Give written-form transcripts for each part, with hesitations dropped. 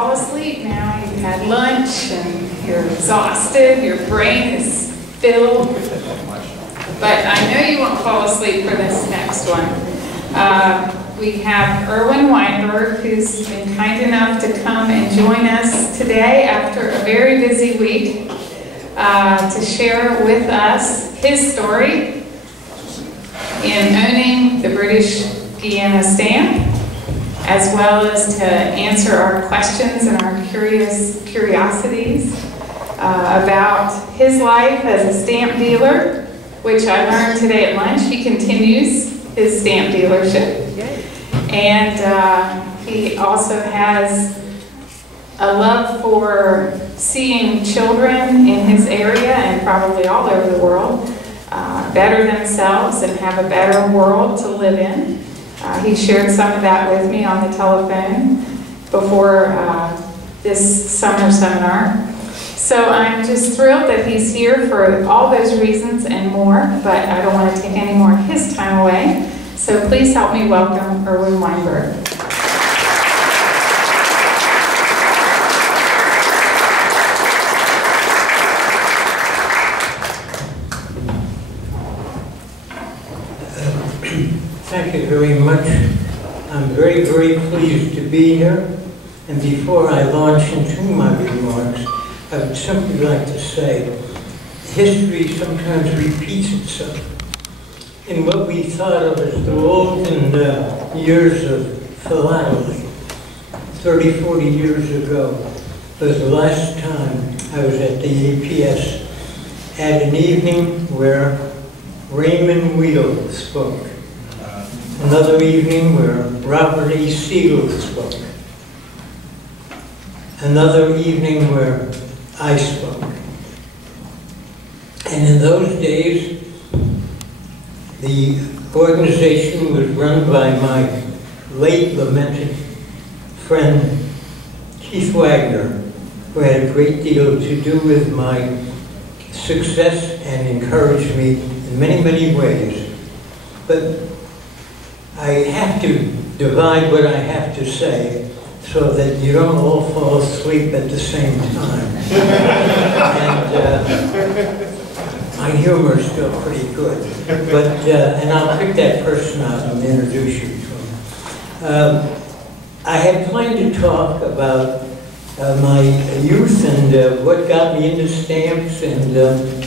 fall asleep now. You've had lunch and you're exhausted, your brain is filled. But I know you won't fall asleep for this next one. We have Irwin Weinberg, who's been kind enough to come and join us today after a very busy week to share with us his story in owning the British Guiana stamp, as well as to answer our questions and our curiosities about his life as a stamp dealer, which I learned today at lunch. He continues his stamp dealership. And he also has a love for seeing children in his area and probably all over the world better themselves and have a better world to live in. He shared some of that with me on the telephone before this summer seminar. So I'm just thrilled that he's here for all those reasons and more, but I don't want to take any more of his time away. So please help me welcome Irwin Weinberg. Thank you very much. I'm very, very pleased to be here. And before I launch into my remarks, I would simply like to say, history sometimes repeats itself. In what we thought of as the olden years of philately, 30, 40 years ago, was the last time I was at the APS at an evening where Raymond Wheel spoke. Another evening where Robert E. Siegel spoke. Another evening where I spoke. And in those days, the organization was run by my late lamented friend, Keith Wagner, who had a great deal to do with my success and encouraged me in many, many ways. But I have to divide what I have to say so that you don't all fall asleep at the same time. And my humor is still pretty good. But, and I'll pick that person out and introduce you to him. I had planned to talk about my youth and what got me into stamps and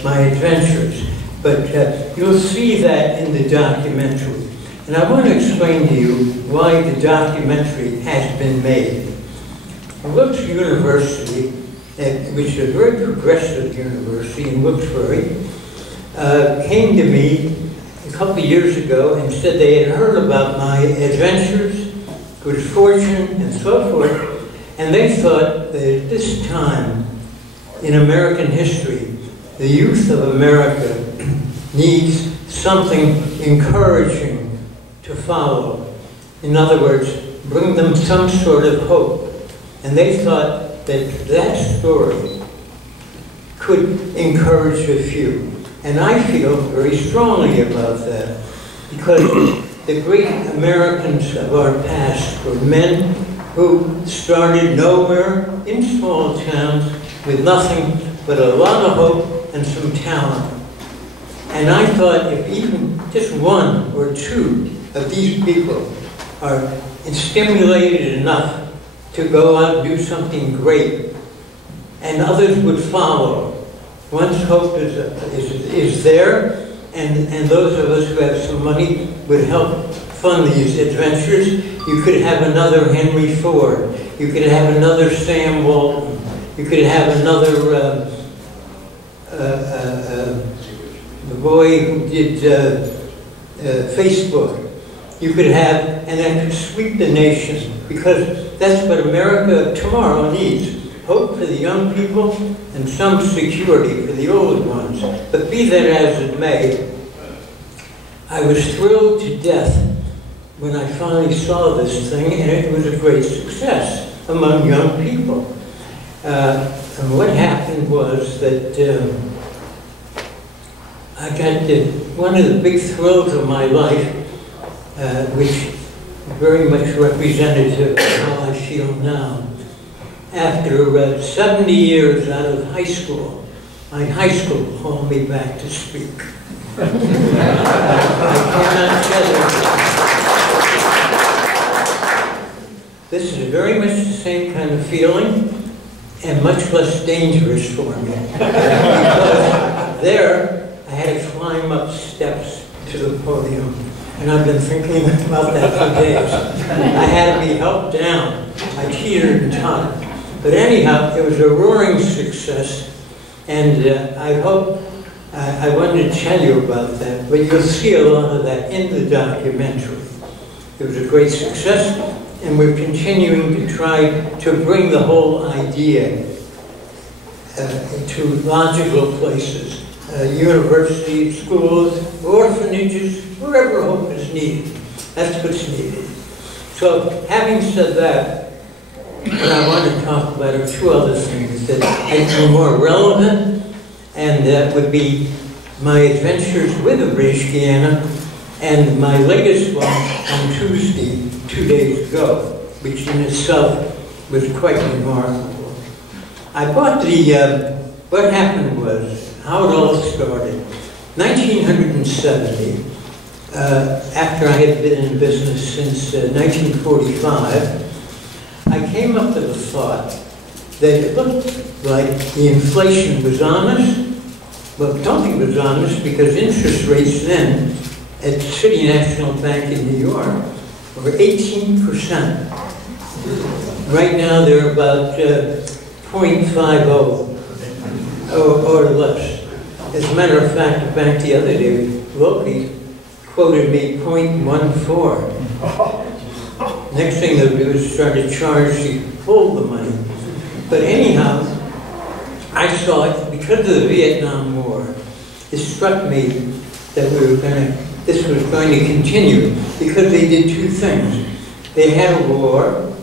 my adventures. But you'll see that in the documentary. And I want to explain to you why the documentary has been made. Wilkes University, which is a very progressive university in Wilkes-Barre, came to me a couple of years ago and said they had heard about my adventures, good fortune, and so forth, and they thought that at this time in American history, the youth of America needs something encouraging to follow. In other words, bring them some sort of hope. And they thought that that story could encourage a few. And I feel very strongly about that, because the great Americans of our past were men who started nowhere in small towns with nothing but a lot of hope and some talent. And I thought if even just one or two of these people are stimulated enough to go out and do something great, and others would follow. Once hope is there, and those of us who have some money would help fund these adventures, you could have another Henry Ford, you could have another Sam Walton, you could have another the boy who did Facebook. You could have, and that could sweep the nation, because that's what America tomorrow needs. Hope for the young people and some security for the old ones. But be that as it may, I was thrilled to death when I finally saw this thing, and it was a great success among young people. And what happened was that I got one of the big thrills of my life, which is very much representative of how I feel now. after 70 years out of high school, my high school called me back to speak. I cannot tell you. This is very much the same kind of feeling, and much less dangerous for me. Because there, I had to climb up steps to the podium. And I've been thinking about that for days. I had to be helped down. I teetered and tottered. But anyhow, it was a roaring success. And I wanted to tell you about that, but you'll see a lot of that in the documentary. It was a great success, and we're continuing to try to bring the whole idea to logical places. Universities, schools, orphanages, wherever hope is needed. That's what's needed. So, having said that, what I want to talk about are two other things that I think are more relevant, and that would be my adventures with the British Guiana, and my latest one on Tuesday, 2 days ago, which in itself was quite remarkable. I bought what happened was, how it all started. 1970, after I had been in business since 1945, I came up with a thought that it looked like the inflation was on us. Well, don't think it was on us because interest rates then at City National Bank in New York were 18%. Right now they're about 0.50 or less. As a matter of fact, the bank the other day locally quoted me 0.14. Next thing they'll do is try to charge you hold the money. But anyhow, I saw it because of the Vietnam War. It struck me that this was going to continue because they did two things. They had a war,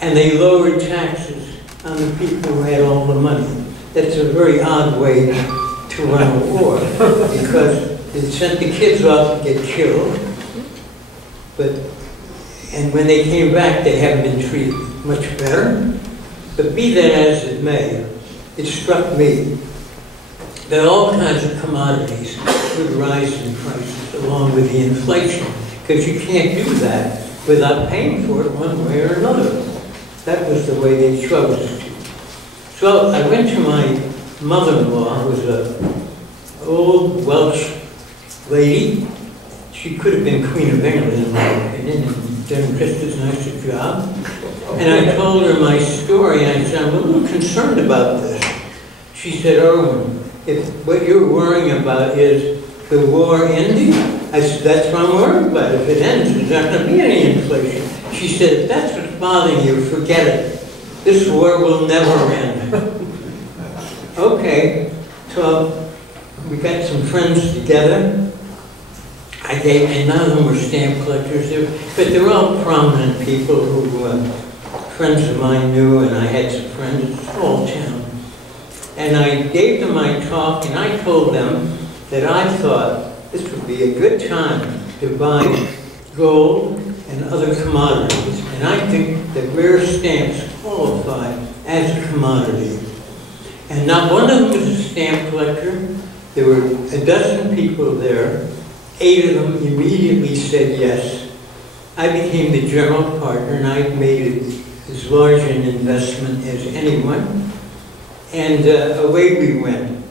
and they lowered taxes on the people who had all the money. That's a very odd way to run a war because it sent the kids off to get killed, and when they came back, they haven't been treated much better. But be that as it may, it struck me that all kinds of commodities would rise in prices along with the inflation, because you can't do that without paying for it one way or another. That was the way they chose to. So I went to my mother-in-law, who was an old Welsh lady. She could have been Queen of England, in my opinion, and done just as nice a job. And I told her my story, and I said, I'm a little concerned about this. She said, Irwin, if what you're worrying about is the war ending, I said, that's what I'm worried about. If it ends, there's not going to be any inflation. She said, if that's what's bothering you, forget it. This war will never end. Okay, so we got some friends together. And none of them were stamp collectors, but they're all prominent people who friends of mine knew, and I had some friends. It's a small town. And I gave them my talk, and I told them that I thought this would be a good time to buy gold and other commodities. And I think that rare stamps qualify as a commodity. And not one of them was a stamp collector. There were a dozen people there. 8 of them immediately said yes. I became the general partner, and I made as large an investment as anyone. And away we went.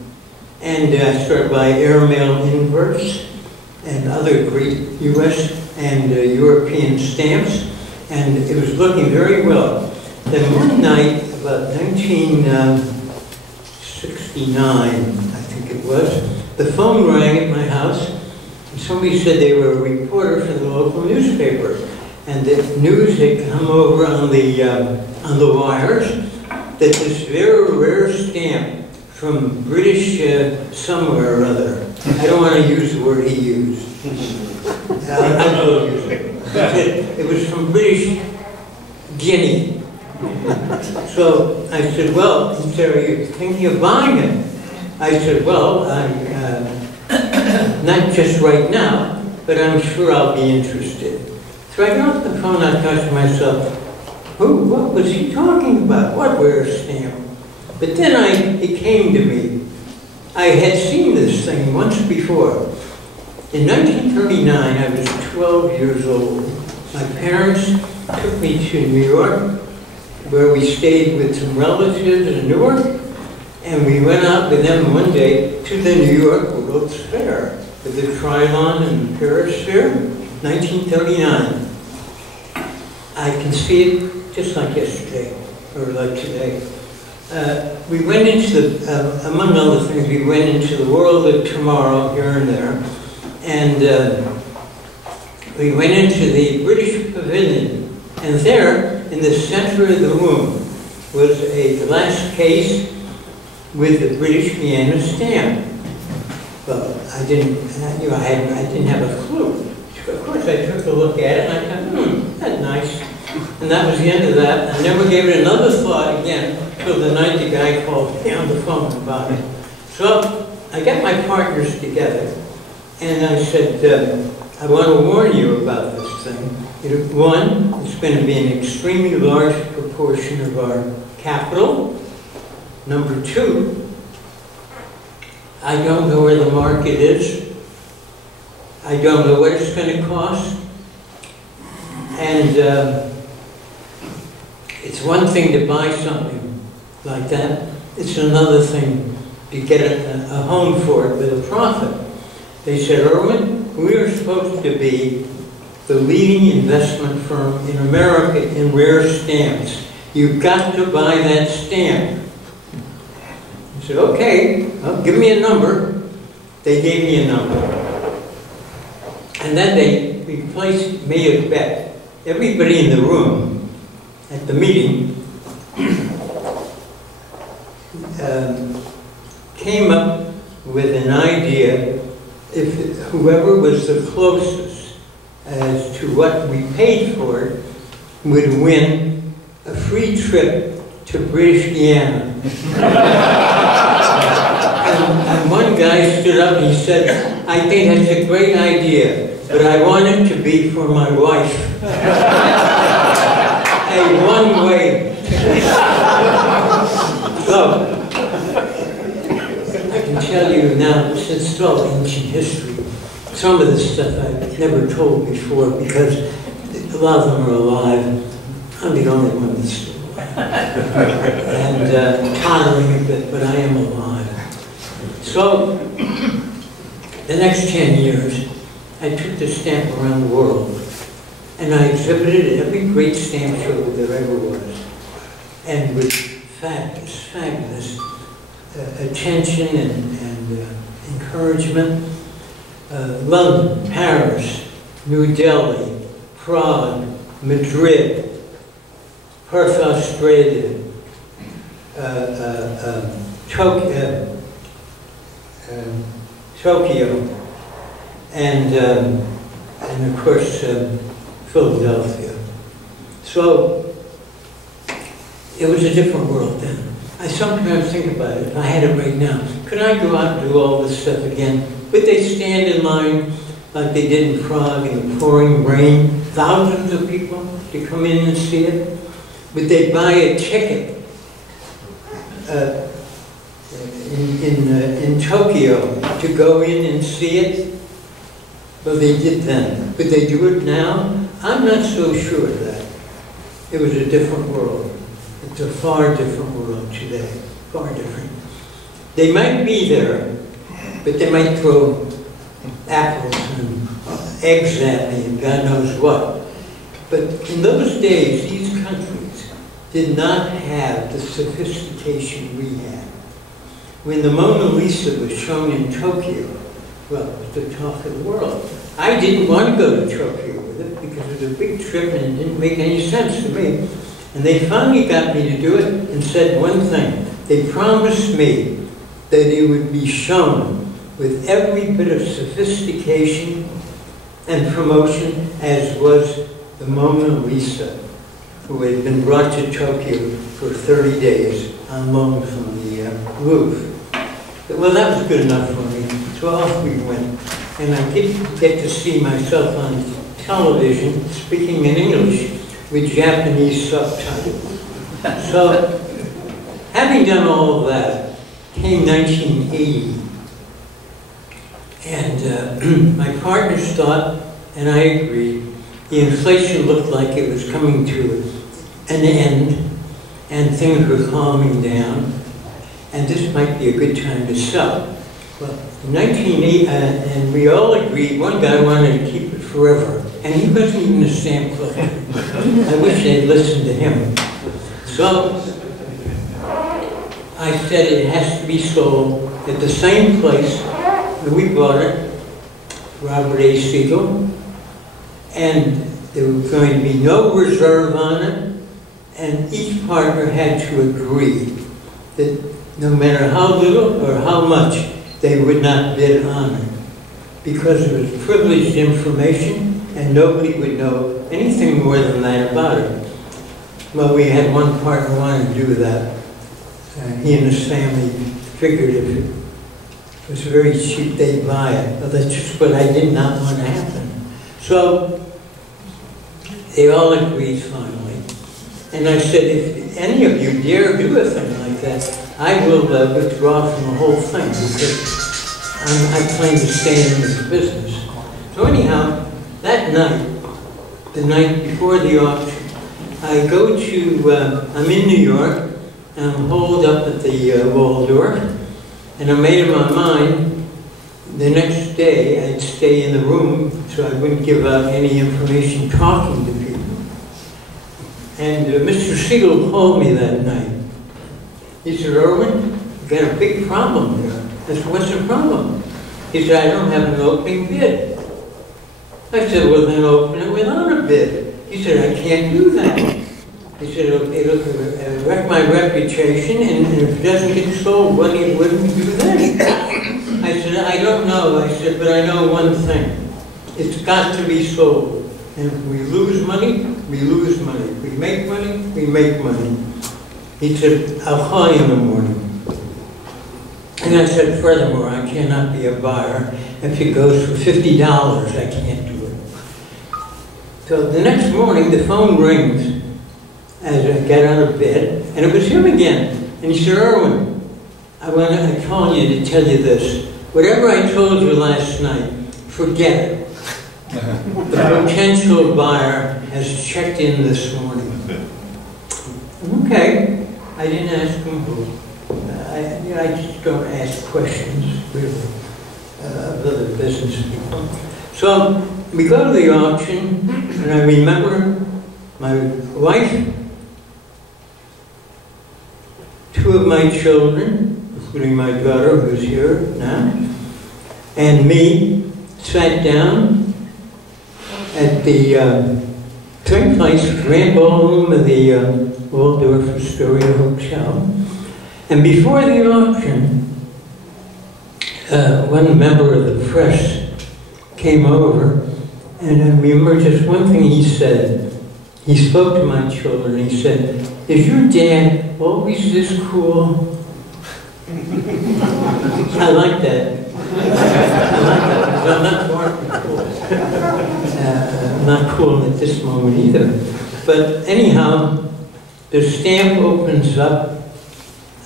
And I started by airmail inverts and other great U.S. and European stamps. And it was looking very well. Then one night, about 1969, I think it was, the phone rang at my house. Somebody said they were a reporter for the local newspaper, and the news had come over on the wires that this very rare stamp from British somewhere or other. I don't want to use the word he used. I will use it. It was from British Guinea. So I said, well, he said, are you thinking of buying it? I said, well, not just right now, but I'm sure I'll be interested. So I got off the phone, I thought to myself, what was he talking about? What rare stamp? But then it came to me. I had seen this thing once before. In 1939, I was 12 years old. My parents took me to New York, where we stayed with some relatives in Newark, and we went out with them one day to the New York World's Fair, with the Trilon and the Paris Fair, 1939. I can see it just like yesterday, or like today. We went into the, among other things, we went into the world of tomorrow here and there, and we went into the British Pavilion, and there, in the center of the room, was a glass case with the British Guiana stamp. Well, I didn't have a clue. Of course, I took a look at it, and I thought, that's nice. And that was the end of that. I never gave it another thought again until the night the guy called me on the phone about it. So I got my partners together, and I said, I want to warn you about this thing. One, it's going to be an extremely large proportion of our capital. Number two, I don't know where the market is. I don't know what it's going to cost. And it's one thing to buy something like that. It's another thing to get a home for it with a profit. They said, Irwin, we are supposed to be the leading investment firm in America in rare stamps. You've got to buy that stamp. I said, okay, well, give me a number. They gave me a number. And then they made a bet. Everybody in the room at the meeting came up with an idea if whoever was the closest as to what we paid for it would win a free trip to British Guiana. and one guy stood up and he said, I think that's a great idea, but I want it to be for my wife. A one-way ticket. So, I can tell you now, since it's all ancient history, some of this stuff I've never told before because a lot of them are alive. I'm the only one that's still alive. And tottering a bit, but I am alive. So, the next 10 years, I took the stamp around the world. And I exhibited at every great stamp show that there ever was. And with fabulous attention and encouragement. London, Paris, New Delhi, Prague, Madrid, Perth, Australia, Tokyo, and of course Philadelphia. So it was a different world then. I sometimes think about it. If I had it right now, could I go out and do all this stuff again? Would they stand in line like they did in Prague in the pouring rain, thousands of people to come in and see it? Would they buy a ticket in Tokyo to go in and see it? Well, they did then. Would they do it now? I'm not so sure of that. It was a different world. It's a far different world today. Far different. They might be there, but they might throw apples and eggs at me and God knows what. But in those days, these countries did not have the sophistication we had. When the Mona Lisa was shown in Tokyo, well, it was the talk of the world. I didn't want to go to Tokyo with it because it was a big trip and it didn't make any sense to me. And they finally got me to do it and said one thing. They promised me that it would be shown with every bit of sophistication and promotion as was the Mona Lisa, who had been brought to Tokyo for 30 days on loan from the Louvre. Well, that was good enough for me. So off we went. And I did get to see myself on television speaking in English. with Japanese subtitles. So, having done all of that, came 1980. And my partners thought, and I agreed, the inflation looked like it was coming to an end, and things were calming down, and this might be a good time to sell. Well, in 1980, and we all agreed, one guy wanted to keep it forever, and he wasn't even a stamp collector. I wish they'd listened to him. So, I said it has to be sold at the same place that we bought it, Robert A. Siegel, and there was going to be no reserve on it, and each partner had to agree that no matter how little or how much, they would not bid on it, because it was privileged information and nobody would know anything more than that about it. Well, we had one partner wanting to do that. He and his family figured if it was very cheap, they'd buy it. But that's just what I did not want to happen. So they all agreed finally. And I said, if any of you dare do a thing like that, I will withdraw from the whole thing, because I plan to stay in this business. So anyhow, that night, the night before the auction, I go to, I'm in New York, and I'm holed up at the Waldorf, and I made up my mind the next day I'd stay in the room so I wouldn't give out any information talking to people. And Mr. Siegel called me that night. He said, Irwin, you got a big problem there. I said, what's the problem? He said, I don't have an opening bid. I said, well, then open it without a bid. He said, I can't do that. He said, it'll wreck my reputation, and if it doesn't get sold, what do you do then? I said, I don't know. I said, but I know one thing. It's got to be sold. And if we lose money, we lose money. If we make money, we make money. He said, I'll call you in the morning. And I said, furthermore, I cannot be a buyer. If it goes for $50, I can't do it. So the next morning, the phone rings as I get out of bed, and it was him again. And he said, Irwin, I called you to tell you this. Whatever I told you last night, forget it. The potential buyer has checked in this morning. Okay. I didn't ask him who. I just don't ask questions, really, of other business people. So we go to the auction, and I remember my wife, 2 of my children, including my daughter who's here now, and me sat down at the same place, grand ballroom of the Waldorf Astoria Hotel. And before the auction, one member of the press came over, and I remember just one thing he said. He spoke to my children, and he said, is your dad always this cool? I like that. I like that, because I'm not born cool. I'm not cool at this moment either. But anyhow, the stamp opens up.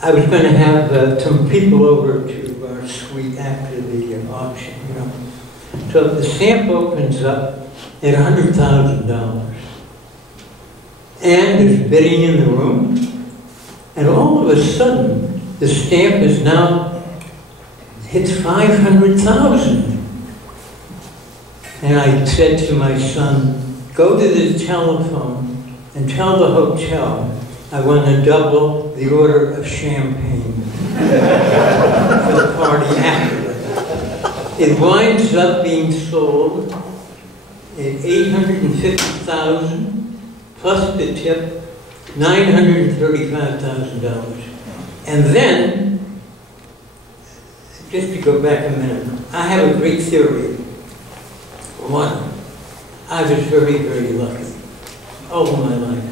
I was going to have some people over to our suite after the auction, you know. So the stamp opens up at $100,000. And there's bidding in the room. And all of a sudden, the stamp is now hits $500,000. And I said to my son, go to the telephone and tell the hotel I want to double the order of champagne for the party afterwards. It winds up being sold at $850,000 plus the tip, $935,000. And then, just to go back a minute, I have a great theory. One, I was very, very lucky all my life.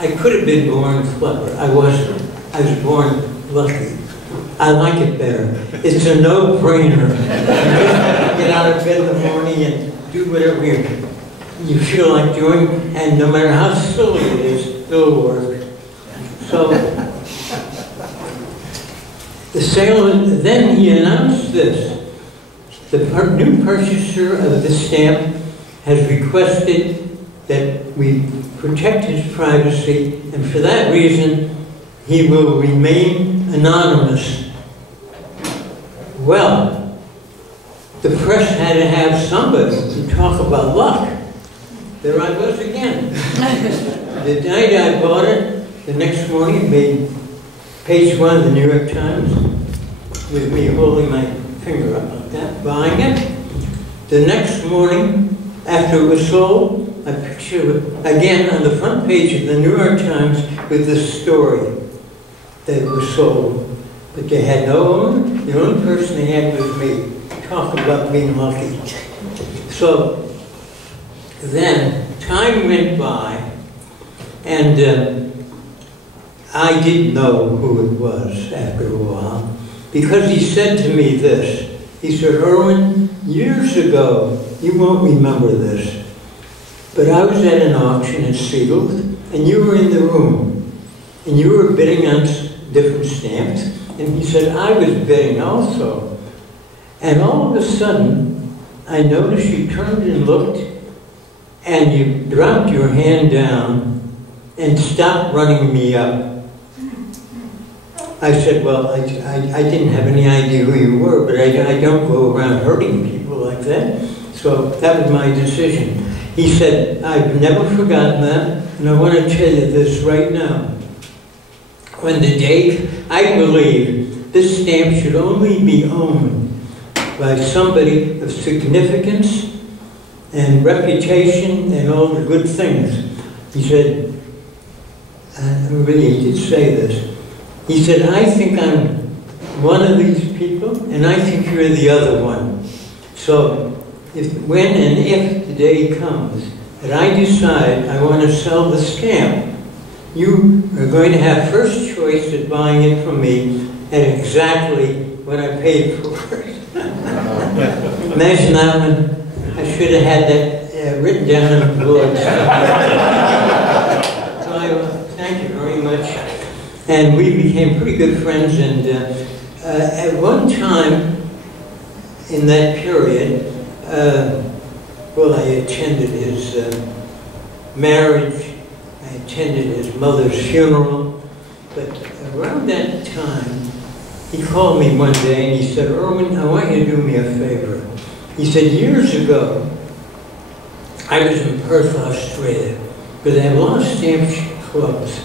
I could have been born clever. I wasn't. I was born lucky. I like it better. It's a no-brainer. Get out of bed in the morning and do whatever you feel like doing, and no matter how silly it is, it'll work. So the salesman, then he announced this: the new purchaser of this stamp has requested that we protect his privacy, and for that reason, he will remain anonymous. Well, the press had to have somebody to talk about luck. There I was again. The night I bought it, the next morning, made page 1 of the New York Times, with me holding my finger up like that, buying it. The next morning, after it was sold, I pictured it again on the front page of the New York Times with this story that it was sold. But they had no owner. The only person they had was me. Talk about being lucky. So then time went by, and I didn't know who it was after a while, because he said to me this. He said, "Irwin, years ago, you won't remember this, but I was at an auction at Seagulls, and you were in the room, and you were bidding on different stamps." And he said, "I was bidding also. And all of a sudden, I noticed you turned and looked, and you dropped your hand down and stopped running me up." I said, "Well, I didn't have any idea who you were, but I don't go around hurting people like that." So that was my decision. He said, "I've never forgotten that, and I want to tell you this right now. When the day, I believe this stamp should only be owned by somebody of significance and reputation and all the good things." He said, really, he did say this. He said, "I think I'm one of these people, and I think you're the other one. So when and if the day comes that I decide I want to sell the stamp, you are going to have first choice at buying it from me at exactly what I paid for it." Imagine that one. I should have had that written down in the book. So thank you very much. And we became pretty good friends. And at one time in that period, well, I attended his marriage. I attended his mother's funeral. But around that time, he called me one day and he said, "Irwin, I want you to do me a favor." He said, "Years ago, I was in Perth, Australia, where they have a lot of stamp clubs.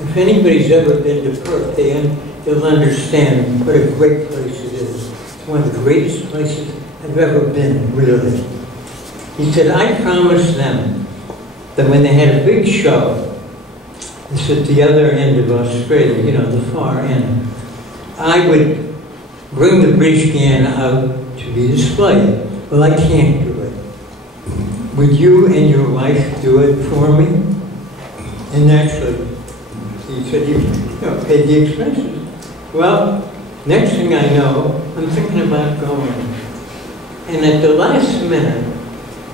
If anybody's ever been to Perth, they'll understand what a great place it is. It's one of the greatest places I've ever been, really." He said, "I promised them that when they had a big show, it's at the other end of Australia, you know, the far end, I would bring the British Guiana out to be displayed. Well, I can't do it. Would you and your wife do it for me?" And naturally, he said, you pay the expenses. Well, next thing I know, I'm thinking about going. And at the last minute,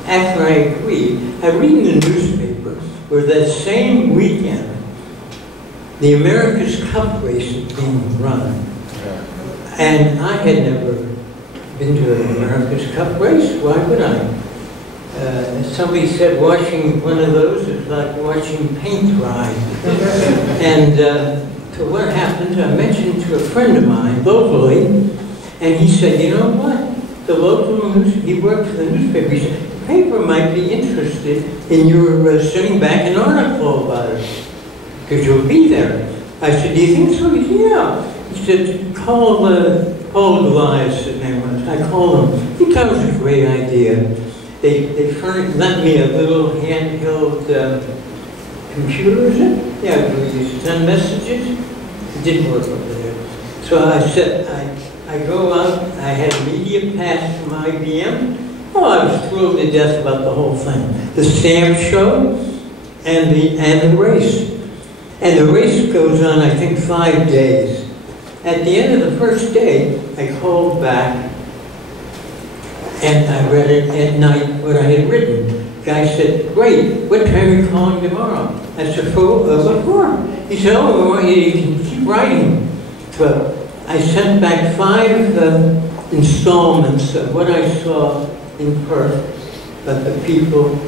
after I agreed, I read in the newspaper where that same weekend, the America's Cup race is being run. And I had never been to an America's Cup race. Why would I? Somebody said watching one of those is like watching paint dry. And so what happened, I mentioned to a friend of mine locally, and he said, "You know what? The local news," he worked for the newspaper, he said, "the paper might be interested in your sending back an article about it, because you'll be there." I said, "Do you think so?" He said, "Yeah." He said, "Call Paul Goliath," his name was. I called him. He thought it was a great idea. They lent me a little handheld computer, is it? Yeah, we used to send messages. It didn't work over there. So I said, I go out, I had a media pass from IBM. Oh, I was thrilled to death about the whole thing. The stamp show and the race. And the race goes on, I think, 5 days. At the end of the first day, I called back and I read it at night, what I had written. guy said, great, what time are you calling tomorrow? I said, what for? He said, oh, we want you to keep writing. So I sent back 5 installments of what I saw in Perth, but the people,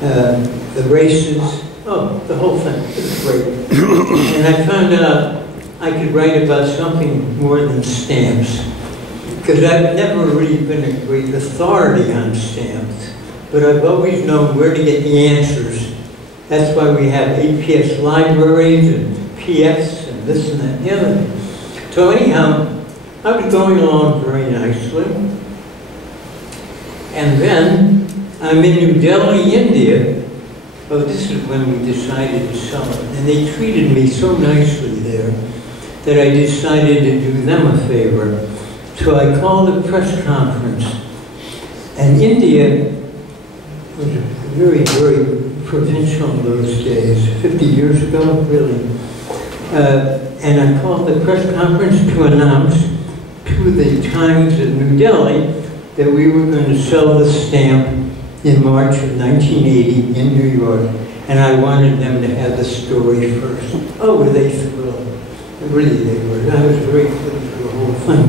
the races, the whole thing. It was great. And I found out I could write about something more than stamps, because I've never really been a great authority on stamps, but I've always known where to get the answers. That's why we have APS libraries and PFs and this and that and the other thing. So anyhow, I was going along very nicely. And then I'm in New Delhi, India. Oh, this is when we decided to sell it. And they treated me so nicely there that I decided to do them a favor. So I called a press conference. And India was very, very provincial in those days, 50 years ago, really. And I called the press conference to announce to the Times of New Delhi that we were going to sell the stamp in March of 1980 in New York, and I wanted them to have the story first. Oh, were they thrilled? Really, they were. I was very pleased with the whole thing.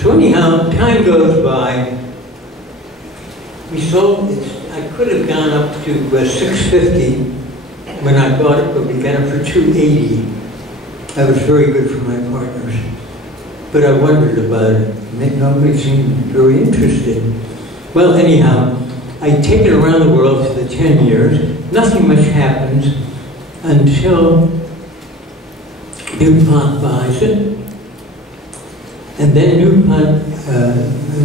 So anyhow, time goes by. We sold it. I could have gone up to $650 when I bought it, but we got it for $280. That was very good for my partners. But I wondered about it. Nobody seemed very interested. Well, anyhow, I take it around the world for the 10 years. Nothing much happens until DuPont buys it. And then DuPont,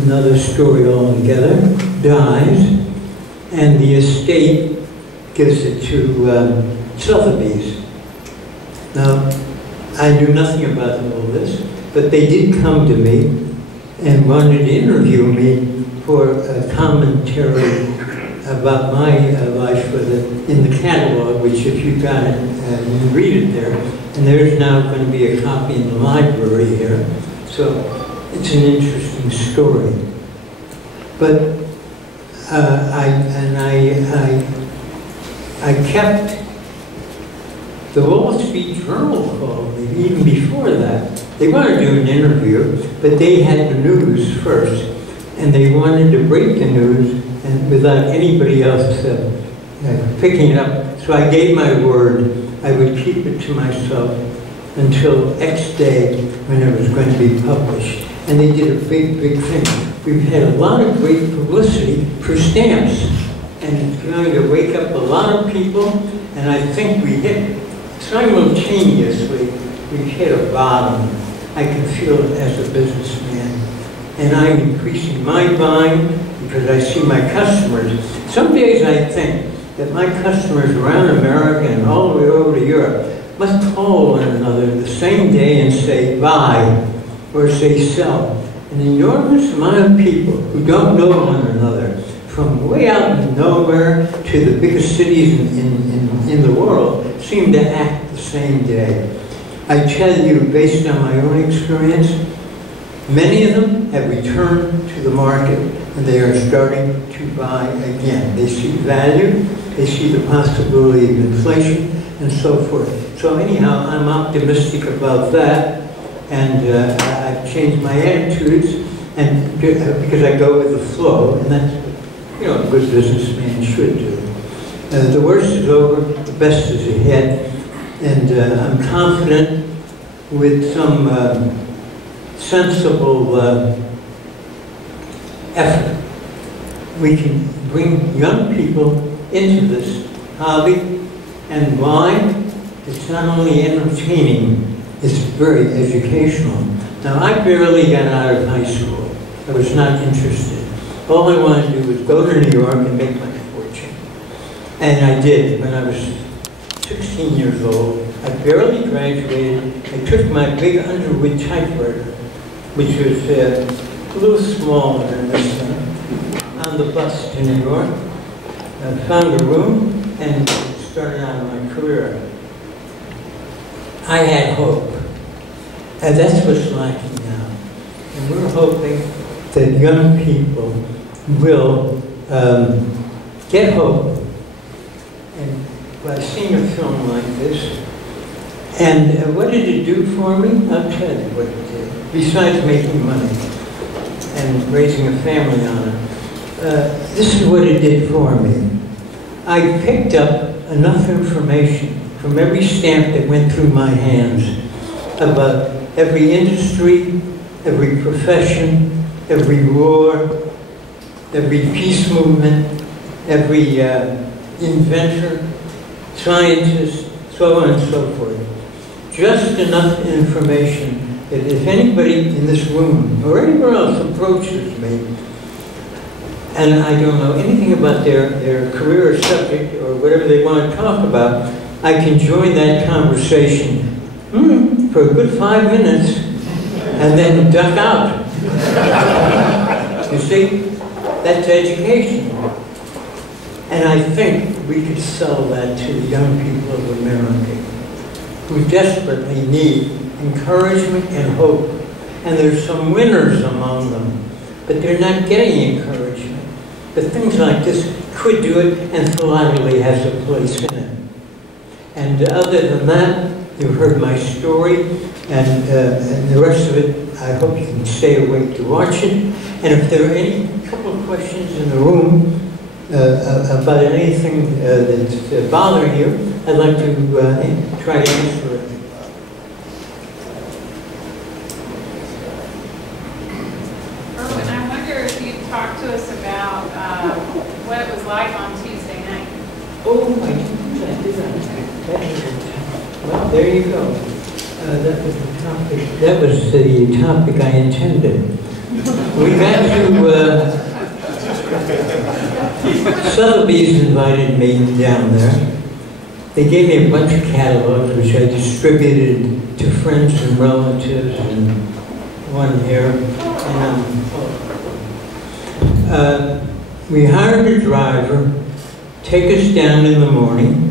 another story altogether, dies, and the estate gives it to Sotheby's. Now, I knew nothing about all this, but they did come to me and wanted to interview me for a commentary about my life in the catalog, which if you got it, you read it there. And there's now going to be a copy in the library here. So it's an interesting story. But I kept, the Wall Street Journal called me even before that. They wanted to do an interview, but they had the news first, and they wanted to break the news and without anybody else picking it up. So I gave my word I would keep it to myself until X day when it was going to be published. And they did a big, big thing. We've had a lot of great publicity for stamps, and it's going to wake up a lot of people, and I think we hit, simultaneously, we've hit a bottom. I can feel it as a businessman. And I'm increasing my buying because I see my customers. Some days I think that my customers around America and all the way over to Europe must call one another the same day and say buy or say sell. An enormous amount of people who don't know one another, from way out in nowhere to the biggest cities in the world, seem to act the same day. I tell you, based on my own experience, many of them have returned to the market and they are starting to buy again. They see value, they see the possibility of inflation, and so forth. So anyhow, I'm optimistic about that, and I've changed my attitudes, and because I go with the flow, and that's what a good businessman should do. The worst is over, the best is ahead, and I'm confident with some sensible effort, we can bring young people into this hobby. And why? It's not only entertaining, it's very educational. Now, I barely got out of high school. I was not interested. All I wanted to do was go to New York and make my fortune. And I did when I was 16 years old. I barely graduated. I took my big Underwood typewriter, which was a little smaller than this one, on the bus to New York. I found a room and started on my career. I had hope, and that's what's lacking now. And we're hoping that young people will get hope. And well, I've seen a film like this. And what did it do for me? I'll tell you what it did. Besides making money and raising a family on it, this is what it did for me. I picked up enough information from every stamp that went through my hands about every industry, every profession, every war, every peace movement, every inventor, scientist, so on and so forth. Just enough information that if anybody in this room or anywhere else approaches me, and I don't know anything about their career or subject or whatever they want to talk about, I can join that conversation for a good 5 minutes and then duck out. You see, that's education. And I think we could sell that to the young people of America who desperately need encouragement and hope. And there's some winners among them, but they're not getting encouragement. But things like this could do it, and philately has a place in it. And other than that, you've heard my story, and the rest of it, I hope you can stay awake to watch it. And if there are any couple of questions in the room about anything that's bothering you, I'd like to try to answer it. Irwin, I wonder if you'd talk to us about what it was like on Tuesday night. Oh, I didn't do that, did I? Well, there you go. That was the topic. That was the topic I intended. We got to Sotheby's invited me down there. They gave me a bunch of catalogs which I distributed to friends and relatives, and one here. And we hired a driver, take us down in the morning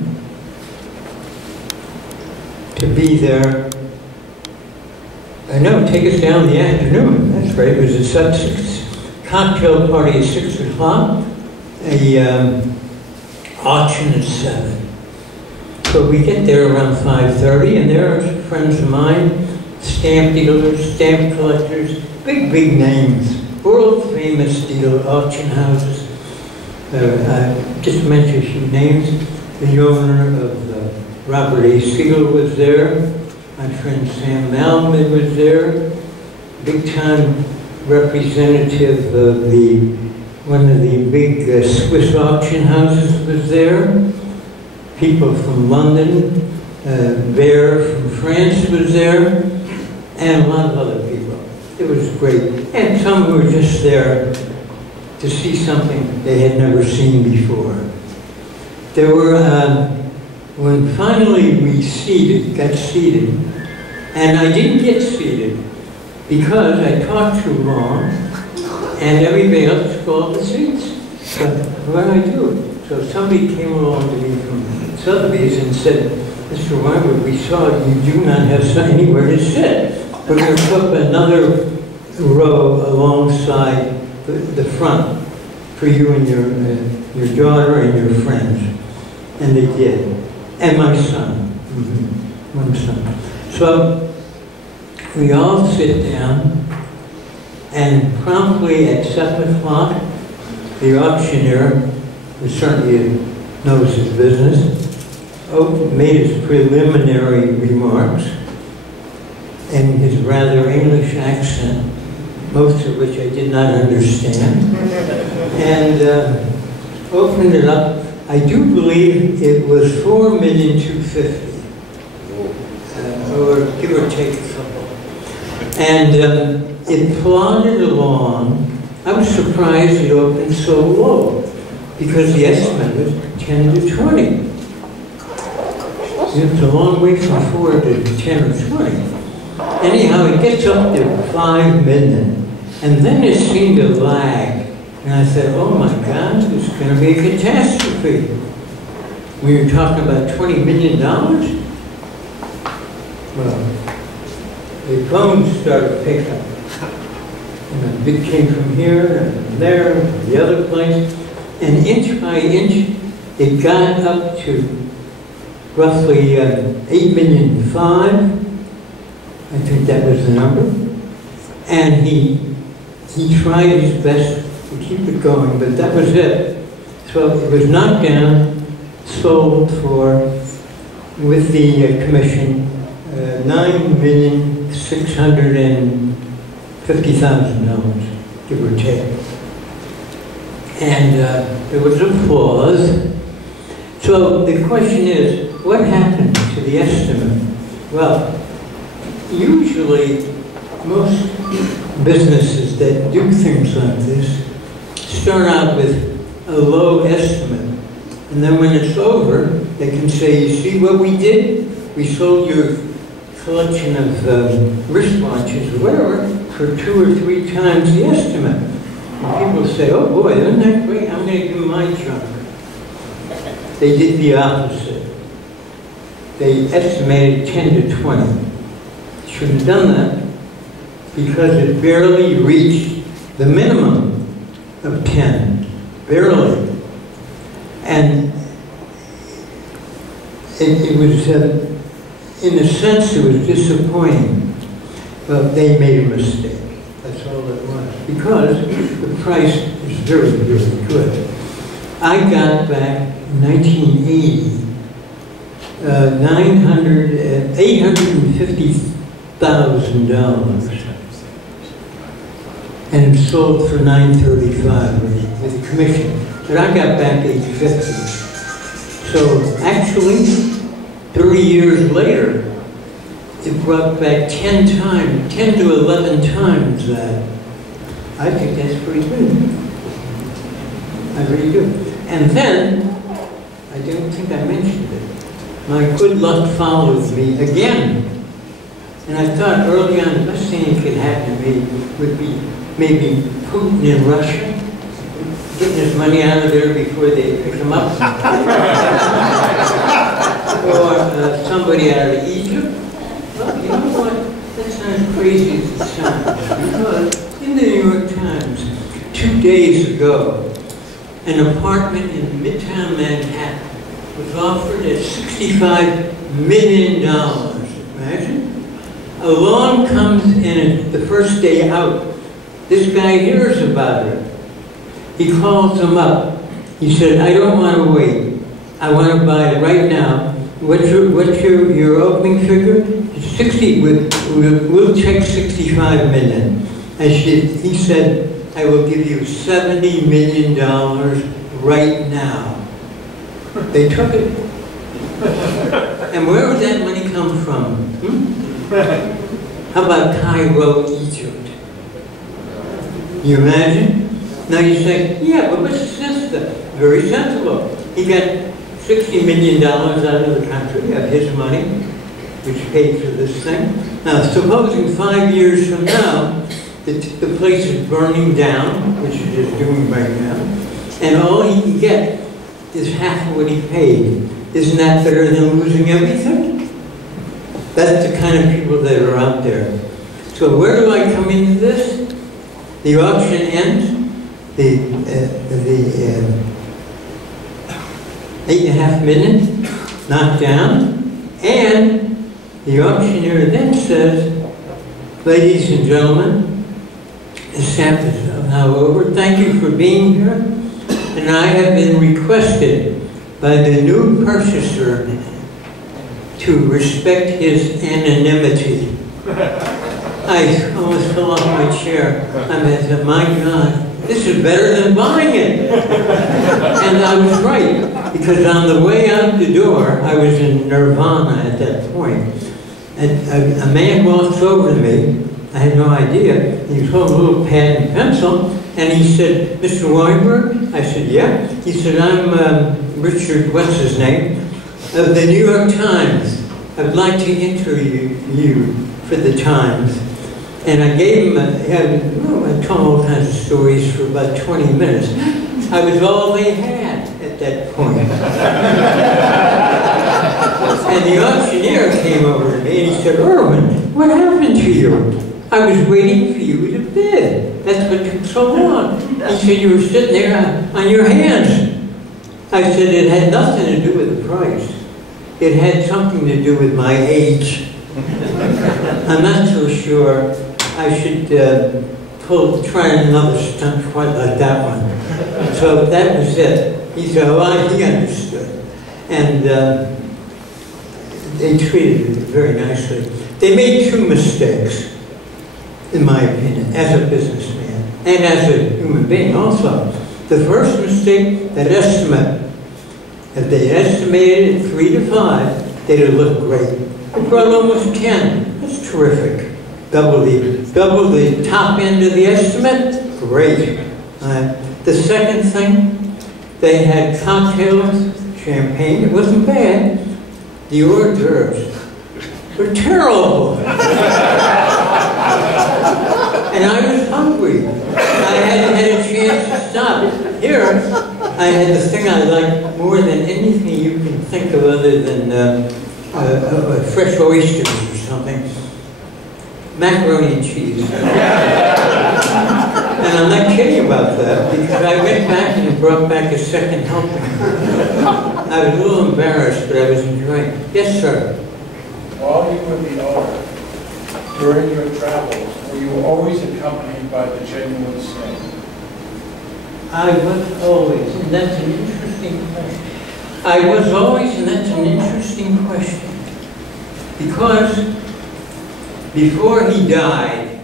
to be there. No, take us down in the afternoon. That's right. It was a cocktail party at 6 o'clock, a auction at 7. So we get there around 5:30, and there are friends of mine, stamp dealers, stamp collectors, big names, world-famous dealer auction houses. I just mentioned a few names. The owner of Robert A. Siegel was there. My friend Sam Malman was there. Big-time representative of one of the big Swiss auction houses was there. People from London, Bear from France was there, and a lot of other people. It was great. And some who were just there to see something they had never seen before. There were, when finally we got seated, and I didn't get seated because I talked too long, and everybody else called the seats. So what did I do? So somebody came along to me from Sotheby's and said, Mr. Weinberg, we saw you do not have anywhere to sit. We're going to put another row alongside the front for you and your daughter and your friends. And they did. And my son. One son. So we all sit down, and promptly at 7 o'clock, the auctioneer, who certainly knows his business, made his preliminary remarks in his rather English accent, most of which I did not understand, and opened it up. I do believe it was $4,250,000, or give or take a couple. And it plodded along. I was surprised it opened so low, because the estimate was 10 to 20. It's a long way from 4 to 10 or 20. Anyhow, it gets up to 5 million, and then it seemed to lag. And I said, oh my God, it's going to be a catastrophe. We were talking about $20 million? Well, the phones started picking up. And a bit came from here and there, and the other place. And inch by inch, it got up to roughly 8,500,000. I think that was the number. And he tried his best to keep it going, but that was it. So it was knocked down, sold for, with the commission, $9,650,000, give or take. And there was applause. So the question is, what happened to the estimate? Well, usually most businesses that do things like this start out with a low estimate. And then when it's over, they can say, you see what we did? We sold your collection of wristwatches or whatever for 2 or 3 times the estimate. And people say, oh boy, isn't that great? I'm going to give my junk. They did the opposite. They estimated 10 to 20. Should have done that because it barely reached the minimum of 10. Barely. And it was, in a sense, it was disappointing. But they made a mistake. That's all it was. Because the price is very, very good. I got back in 1980, $850,000. And sold for $935 with the commission. But I got back $850. So actually, 30 years later, it brought back 10 to 11 times that. I think that's pretty good. I really do. And then, I don't think I mentioned it, my good luck followed me again. And I thought early on, the best thing that could happen to me would be maybe Putin in Russia, getting his money out of there before they pick him up. Or somebody out of Egypt. Well, you know what? That's not as crazy as it sounds. Because in the New York Times, 2 days ago, an apartment in Midtown Manhattan was offered at $65 million. Imagine. Along comes in the first day out. This guy hears about it. He calls him up. He said, I don't want to wait. I want to buy it right now. What's your opening figure? 60. We'll check 65 million. He said, I will give you $70 million right now. They took it. And where would that money come from? How about Cairo, Egypt? You imagine? Now you say, yeah, but what's sensible? Very sensible. He got $60 million out of the country of his money, which paid for this thing. Now, supposing 5 years from now, the place is burning down, which it is doing right now, and all he can get is half of what he paid. Isn't that better than losing everything? That's the kind of people that are out there. So where do I come into this? The auction ends, the 8.5 million knocked down, and the auctioneer then says, ladies and gentlemen, the stamp is now over. Thank you for being here. And I have been requested by the new purchaser to respect his anonymity. I almost fell off my chair. I said, my God, this is better than buying it. And I was right, because on the way out the door, I was in nirvana at that point. And a man walks over to me. I had no idea. He held a little pad and pencil, and he said, Mr. Weinberg? I said, yeah. He said, I'm Richard, what's his name, of the New York Times. I'd like to interview you for the Times. And I gave him, I told all kinds of stories for about 20 minutes. I was all they had at that point. And the auctioneer came over to me and he said, Irwin, what happened to you? I was waiting for you to bid. That's what took so long. He said, you were sitting there on your hands. I said, it had nothing to do with the price. It had something to do with my age. I'm not so sure I should try another stunt quite like that one. So that was it. He said, oh, he understood. And they treated it very nicely. They made two mistakes, in my opinion, as a businessman and as a human being also. The first mistake, that estimate. If they estimated it 3 to 5, they'd have looked great. They brought almost 10. That's terrific. Double the top end of the estimate, great. The second thing, they had cocktails, champagne. It wasn't bad. The hors d'oeuvres were terrible. And I was hungry. I hadn't had a chance to stop. Here, I had the thing I liked more than anything you can think of other than fresh oysters or something. Macaroni and cheese. And I'm not kidding about that, because I went back and brought back a second helping. I was a little embarrassed, but I was enjoying it. Yes, sir? While you were the owner, during your travels, were you always accompanied by the genuine snake? I was always, and that's an interesting question. I was always, and that's an interesting question. Because before he died,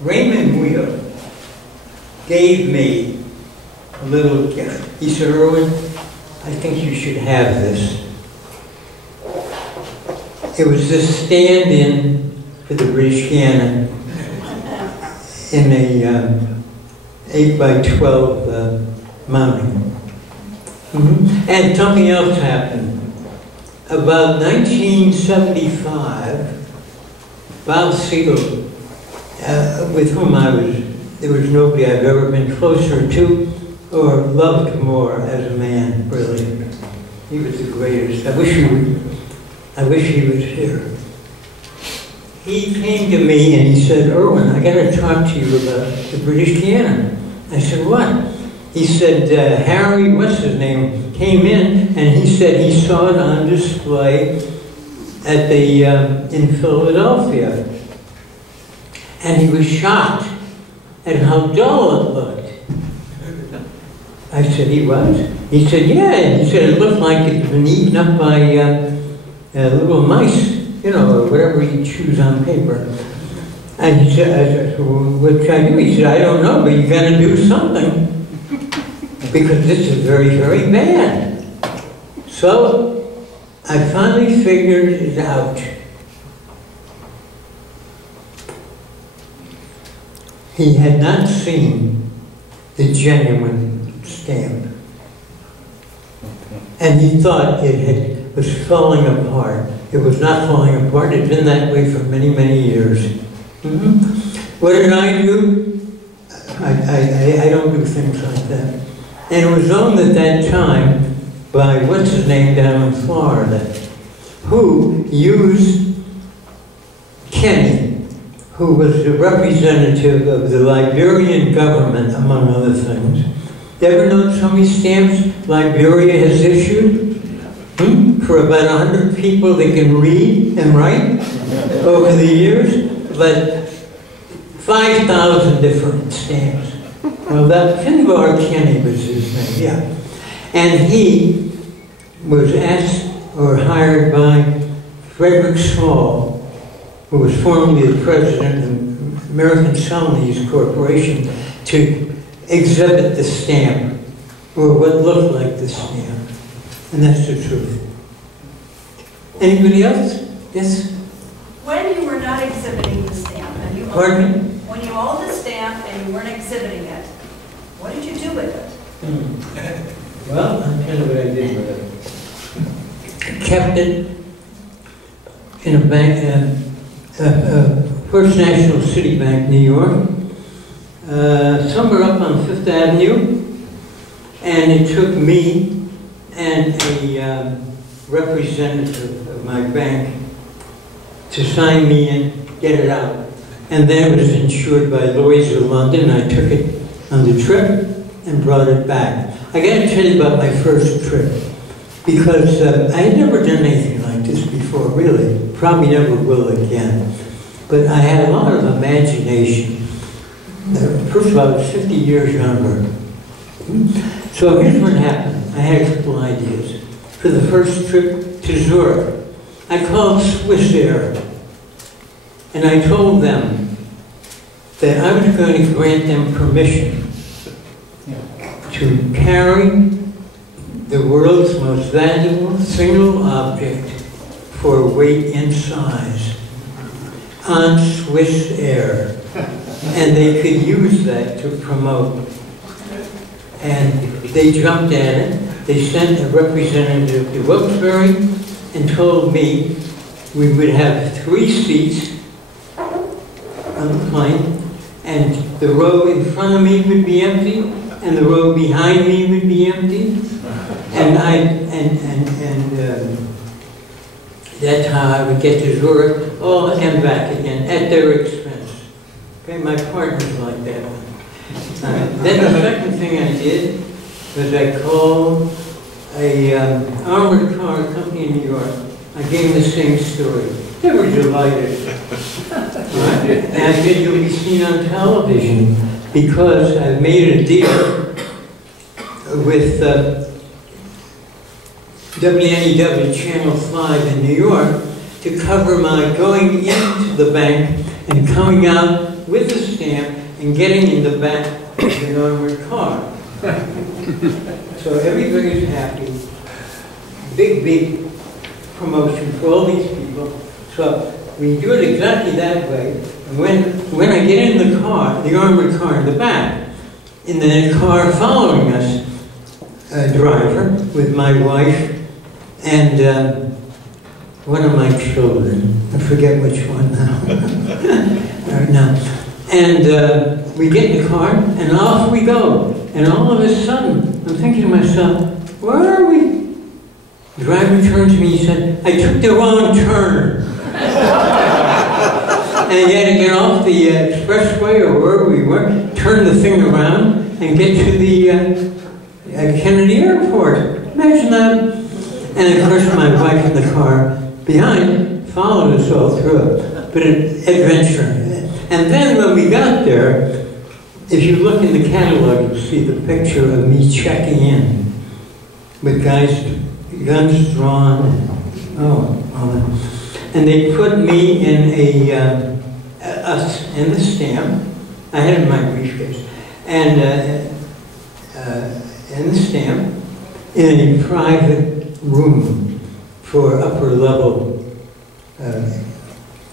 Raymond Wheel gave me a little gift. He said, Irwin, I think you should have this. It was this stand-in for the British piano in a 8 by 12 mounting. And something else happened. About 1975, Bob Siegel, with whom there was nobody I've ever been closer to or loved more as a man, really. He was the greatest. I wish he was here. He came to me and he said, Irwin, I got to talk to you about the British piano. I said, what? He said, Harry, what's his name, came in and he said he saw it on display at the, in Philadelphia. And he was shocked at how dull it looked. I said, he was? He said, yeah. He said it looked like it had been eaten up by little mice, you know, or whatever you choose on paper. And he said, I said, well, what can I do? He said, I don't know, but you got to do something. Because this is very, very bad. So I finally figured it out. He had not seen the genuine stamp. And he thought it was falling apart. It was not falling apart. It had been that way for many, many years. What did I do? I don't do things like that. And it was owned at that time by, what's his name, down in Florida, who used Kenny, who was the representative of the Liberian government, among other things. You ever know how many stamps Liberia has issued? For about 100 people that can read and write over the years? But 5,000 different stamps. Well, that Finbar Kenny was his name, yeah. And he was asked or hired by Frederick Small, who was formerly the president of American Celanese Corporation, to exhibit the stamp, or what looked like the stamp. And that's the truth. Anybody else? Yes? When you were not exhibiting the stamp, and you Pardon me? when you owned the stamp and you weren't exhibiting it, what did you do with it? Well, I'll tell you what I did with it. I kept it in a bank, First National City Bank, New York, somewhere up on Fifth Avenue, and it took me and a representative of my bank to sign me in, get it out. And then it was insured by Lloyd's of London. I took it on the trip and brought it back. I got to tell you about my first trip, because I had never done anything like this before, really. Probably never will again. But I had a lot of imagination. First of all, I was 50 years younger. So here's what happened. I had a couple ideas. For the first trip to Zurich, I called Swiss Air, and I told them that I was going to grant them permission to carry the world's most valuable single object for weight and size on Swiss Air. And they could use that to promote. And they jumped at it. They sent a representative to Wilkes-Barre and told me we would have 3 seats on the plane, and the row in front of me would be empty, and the row behind me would be empty, and that's how I would get to Zurich, and back again, at their expense. Okay, my partners like that one. Then the second thing I did was I called a armored car company in New York. I gave them the same story. They were delighted. And I said, you'll be seen on television, because I made a deal with WNEW Channel 5 in New York to cover my going into the bank and coming out with a stamp and getting in the back of the armored car. So everybody's happy. Big promotion for all these people. So we do it exactly that way. And when I get in the car, the armored car in the back, in the car following us, a driver with my wife and one of my children. I forget which one now. Right now. And we get in the car and off we go. And all of a sudden, I'm thinking to myself, where are we? The driver turned to me and he said, I took the wrong turn. And he had to get off the expressway or wherever we were, turn the thing around, and get to the Kennedy Airport. Imagine that. And of course, my wife in the car behind followed us all through it. But an adventure. And then when we got there, if you look in the catalog, you'll see the picture of me checking in with guys, guns drawn. And they put me in in the stamp. I had it in my briefcase, and in the stamp, in a private room for upper level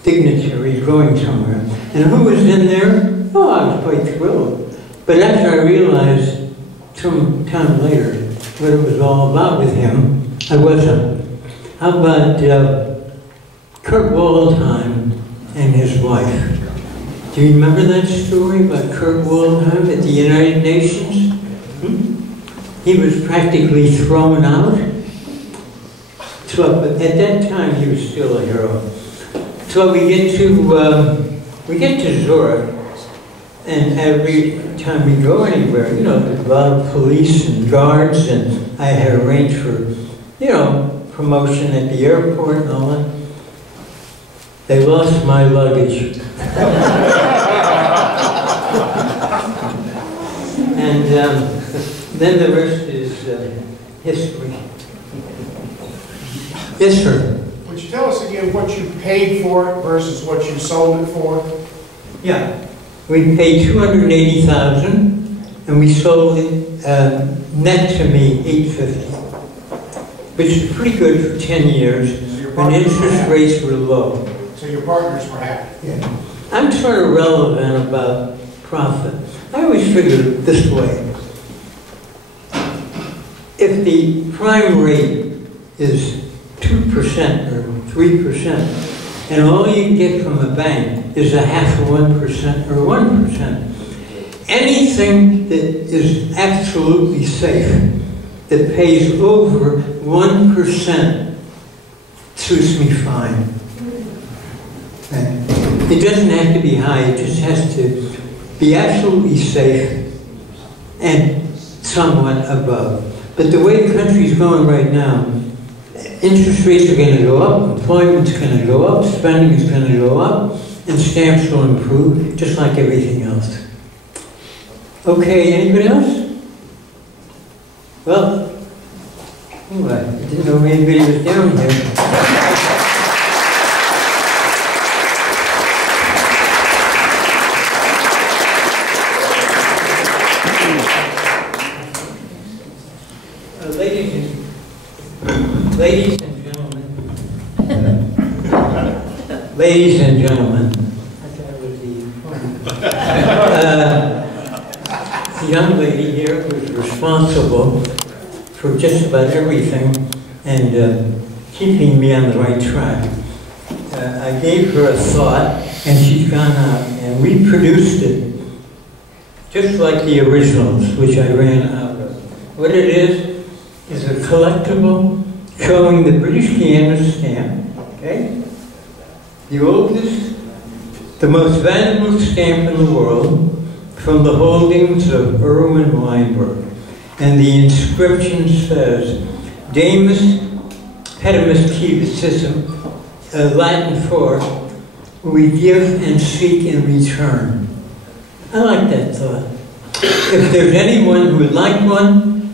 dignitaries going somewhere. And who was in there? Oh, I was quite thrilled. But after I realized some time later what it was all about with him, I wasn't. How about Kurt Waldheim and his wife? Do you remember that story about Kurt Waldheim at the United Nations? He was practically thrown out. So, but at that time, he was still a hero. So we get to Zurich, and every time we go anywhere, you know, there's a lot of police and guards, and I had arranged for, you know, promotion at the airport and all that. They lost my luggage. And then the rest is history. Yes, sir. Would you tell us again what you paid for it versus what you sold it for? Yeah. We paid $280,000, and we sold it net to me $850, which is pretty good for 10 years when interest rates were low. So your partners were happy. Yeah. I'm sort of relevant about profit. I always figure it this way. If the prime rate is 2% or 3%, and all you get from a bank is a 0.5% or 1%, anything that is absolutely safe, that pays over 1%, suits me fine. It doesn't have to be high, it just has to be absolutely safe and somewhat above. But the way the country's going right now, interest rates are going to go up, employment's going to go up, spending is going to go up, and stamps will improve, just like everything else. Okay, anybody else? Well, I didn't know anybody was down here. Ladies and gentlemen, the young lady here was responsible for just about everything and keeping me on the right track. I gave her a thought and she's gone out and reproduced it just like the originals, which I ran out of. What it is a collectible showing the British Guiana stamp, okay? The oldest, the most valuable stamp in the world from the holdings of Irwin Weinberg. And the inscription says, Damus Petimus Civicissum, Latin for, we give and seek in return. I like that thought. If there's anyone who would like one,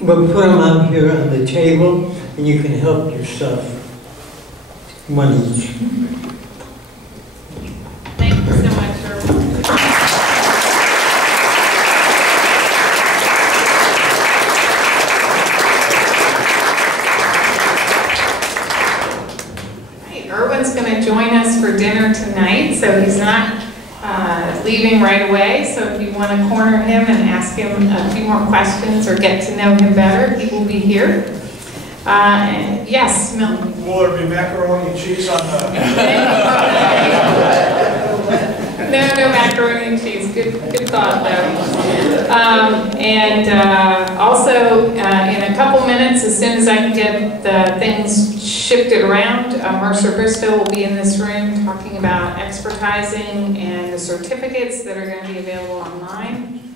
we'll put them out here on the table and you can help yourself. One each. Thank you so much, Irwin. Right, Irwin's going to join us for dinner tonight, so he's not leaving right away. So if you want to corner him and ask him a few more questions or get to know him better, he will be here. Yes, Milton. Will there be macaroni and cheese on the... No macaroni and cheese. Good thought, though. Also, in a couple minutes, as soon as I can get the things shifted around, Mercer Bristow will be in this room talking about expertising and the certificates that are going to be available online.